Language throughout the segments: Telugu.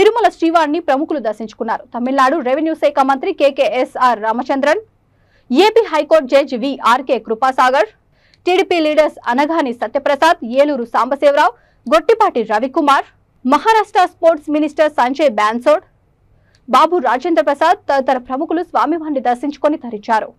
తిరుమల శ్రీవారిని ప్రముఖులు దర్శించుకున్నారు. తమిళనాడు రెవెన్యూ శాఖ మంత్రి KKSR Ramachandran, AP high court judge VRK Kripasagar, TDP leaders Anagani Satyaprasad, Eluru Sambasiva Rao, Gottipati Ravikumar, Maharashtra sports minister Sanjay Bansode, Babu Rajendra Prasad తదితర ప్రముఖులు స్వామివారిని దర్శించుకొని తరించారు.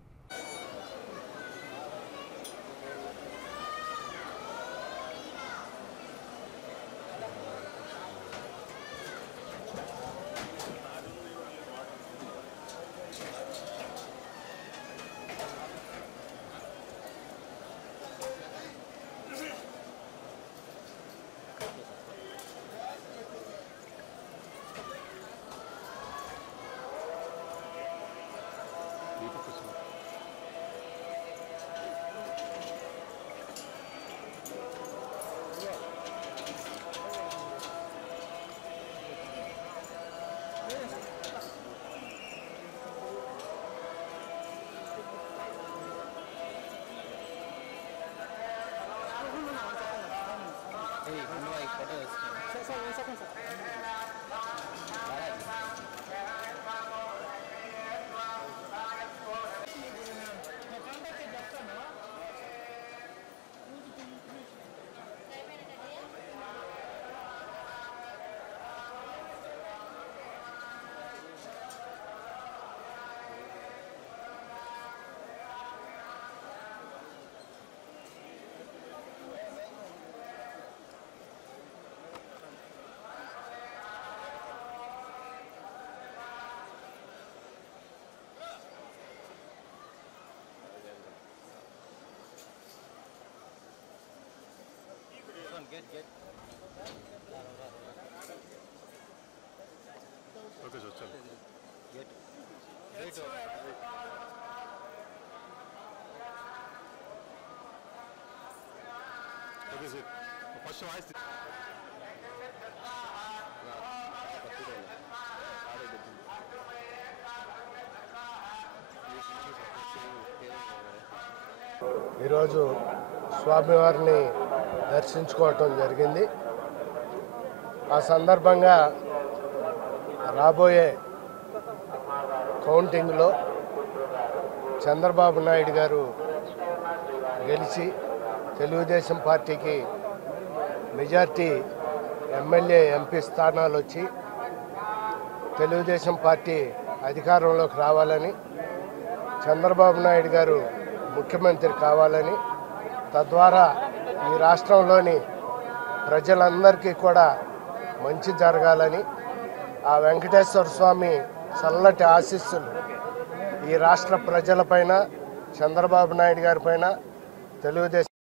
Get. Okay, so chalo. Get. Okay, so first I see. ఈరోజు స్వామివారిని దర్శించుకోవటం జరిగింది. ఆ సందర్భంగా రాబోయే కౌంటింగ్లో చంద్రబాబు నాయుడు గారు గెలిచి తెలుగుదేశం పార్టీకి మెజార్టీ ఎమ్మెల్యే ఎంపీ స్థానాలు వచ్చి తెలుగుదేశం పార్టీ అధికారంలోకి రావాలని, చంద్రబాబు నాయుడు గారు ముఖ్యమంత్రి కావాలని, తద్వారా ఈ రాష్ట్రంలోని ప్రజలందరికీ కూడా మంచి జరగాలని, ఆ వెంకటేశ్వర స్వామి చల్లటి ఆశీస్సులు ఈ రాష్ట్ర ప్రజలపైన, చంద్రబాబు నాయుడు గారి పైన, తెలుగుదేశం